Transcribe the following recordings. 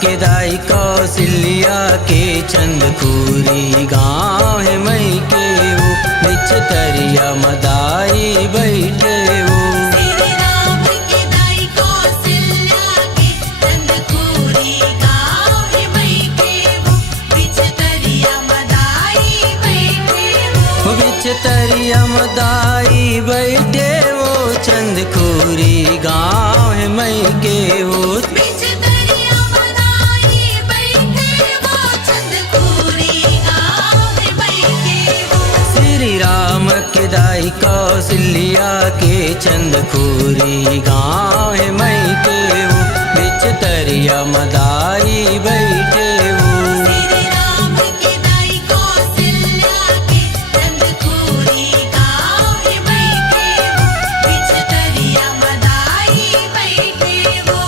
के दाई कौशल्या के चंदखूरी गाँव है मई के वो बिच तरिया मदाई बैठे वो। श्री राम के दाई कौशल्या के चंदखूरी गाँव है मई के वो बिच तरिया मदाई बैठे वो। बिच तरिया मदाई बैठे वो चंदखूरी गाँव है मई के वो। के दाई कौशल्या के चंदखूरी गाँव है मई के वो बिच तरिया मदाई बैठे वो। श्री राम के दाई कौशल्या के चंदखूरी गाँव है मई के वो बिच तरिया मदाई बैठे वो।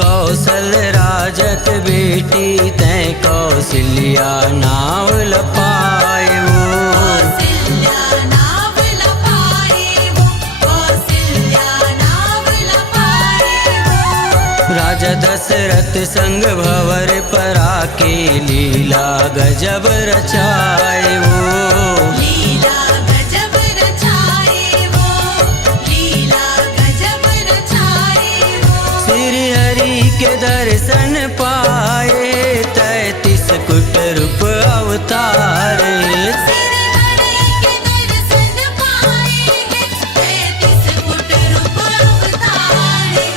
कौशल राजक बेटी तैं कौशल्या नाव लपाए वो। कौशल्या नाव लपाए वो। कौशल्या नाव लपाए वो। राजा दशरथ संग भंवर परा के लीला गजब रचाए वो। लीला गजब रचाए वो। लीला गजब रचाए वो। श्री हरि के दर्शन पाए 33 कुट रूप अवतारे। श्री हरि के दर्शन पाए 33 कुट रूप अवतारे।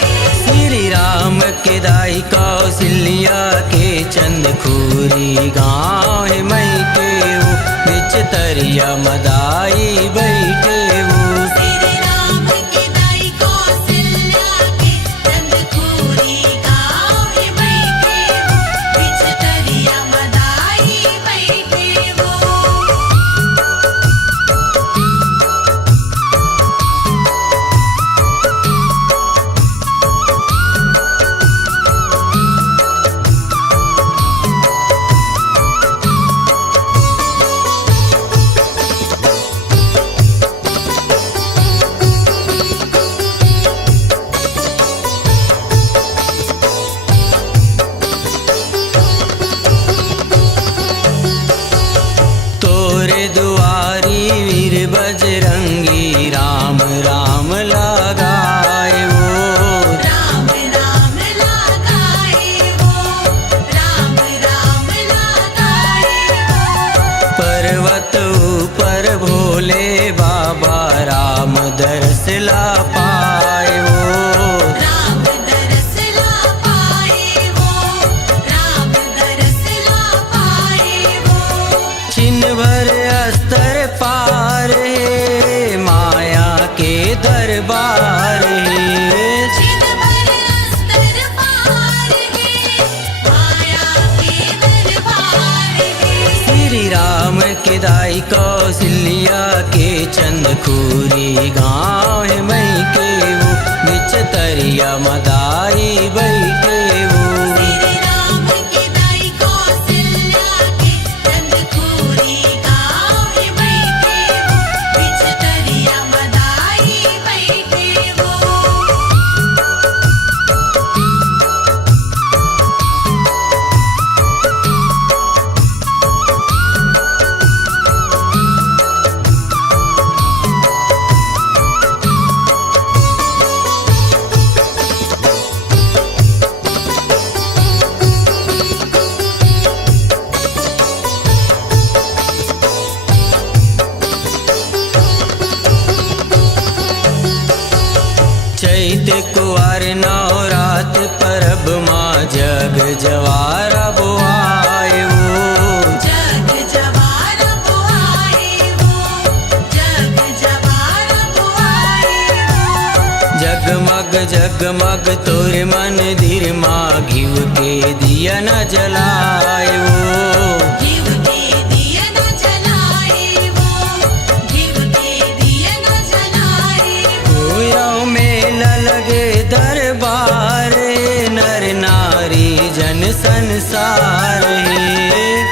श्री राम के दाई कौशल्या के चंदखूरी गाँव है मई के वो बिच तरिया मदाई बैठे वो। श्री राम के दाई कौशल्या के चंदखूरी गाँव है मई के वो बिच तरिया मदाई बैठे वो। तोरे दुआरी वीर बजरंगी राम राम लगाए वो। राम राम लगाए वो। राम राम लगाए वो। पर्वत ऊपर भोले बाबा राम दरस ला पाए वो। राम दरस ला पाए वो। राम दरस ला पाए वो। छिन भर अस्तर पार है माया के दरबार है। छिन भर अस्तर पार है माया के दरबार है। श्री राम के दाई कौशल्या के चंदखूरी गाँव है मई के वो बिच तरिया मदाई बैठे वो। श्री राम के दाई कौशल्या के चंदखूरी गाँव है मई के वो बिच तरिया मदाई बैठे वो। कुआर नवरात परब माँ जग जवारा बुआए वो। जग जवार बुआए वो, जग जवार बुआए वो। जगमग जगमग तोर मंदिर माँ घिव के दिया न जलाए वो। घिव के दिया न जलाए वो, घिव के दिया न जलाए वो। यो मेला लगे दरबार नर नारी जन संसार है।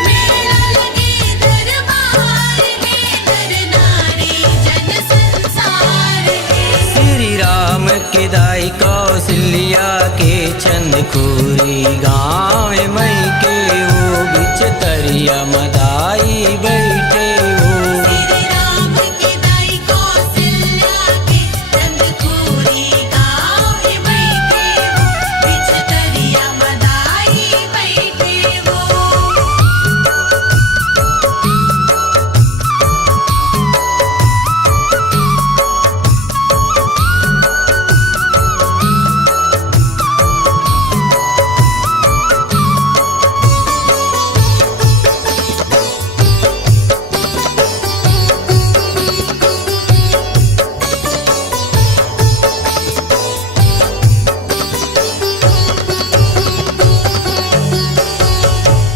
मेला लगे दरबार है, नर नारी जन संसार है। श्री राम के दाई कौशल्या के चंदखूरी गाँव मई के वो बिच तरिया मदाई बैठे वो। श्री राम के दाई कौशल्या के चंदखूरी गाँव है बैठे वो, बिच तरिया मदाई बैठे वो।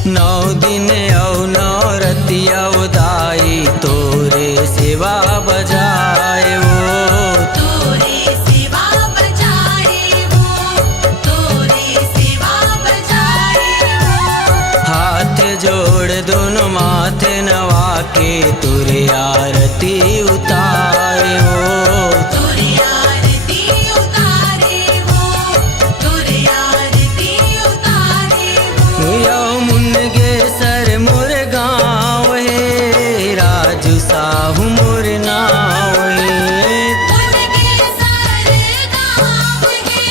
नौ दिन औ नौ रतिया उदाई तोरे सेवा बजाए वो। तोरे सेवा बजाए वो, तोरे सेवा बजाए वो। हाथ जोड़ दोनों माथे नवा के तुरे आरती उतारे वो। तोरे आरती उतारे वो, तोरे आरती उतारे वो। यो मुनगे सर मोर गाँव है राजू साहू मोर नाव है। उनके सर गाँव है,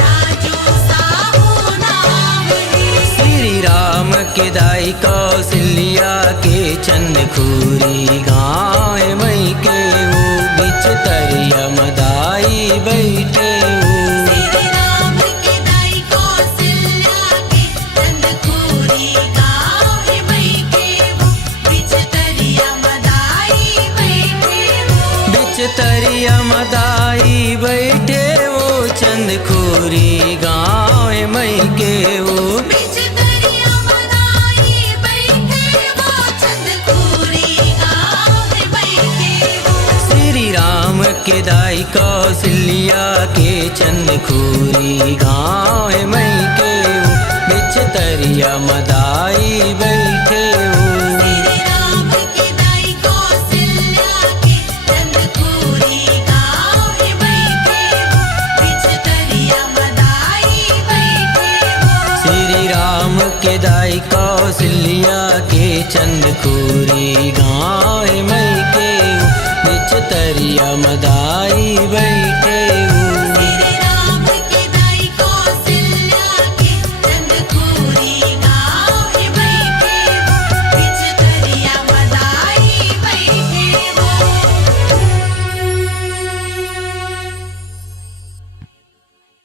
राजू साहू नाम है। श्री राम के दाई कौशल्या के चंदखूरी गाँव मई के वो बिच तरिया मदाई बैठे वो। श्री राम के दाई कौशल्या के चंदखूरी गाँव है बैठे वो, बिच तरिया मदाई बैठे वो। बिच तरिया मदाई बैठे वो चंदखूरी गाँव मई के वो। बिच तरिया मदाई बैठे वो, चंदखूरी गाँव है बैठे वो। श्री राम के दाई कौशल्या के चंदखूरी गाँव मई के वो बिच तरिया मदाई बैठे वो। श्री राम के दाई कौशल्या के चंदखूरी गाँव है बैठे वो, बिच तरिया मदाई बैठे वो। श्री राम के दाई कौशल्या के चंदखूरी गाँव मई के वो बिच तरिया मदाई बैठे।